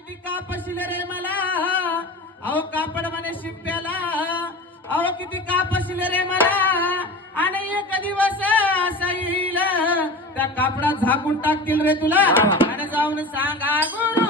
किती कापशील रे मला? अहो कापड म्हणे शिप्याला अहो किती कापशील रे मला? आणि एक दिवस असा येईल. त्या कापडात झाकून टाकतील रे तुला. आणि जाऊन सांगा गुरु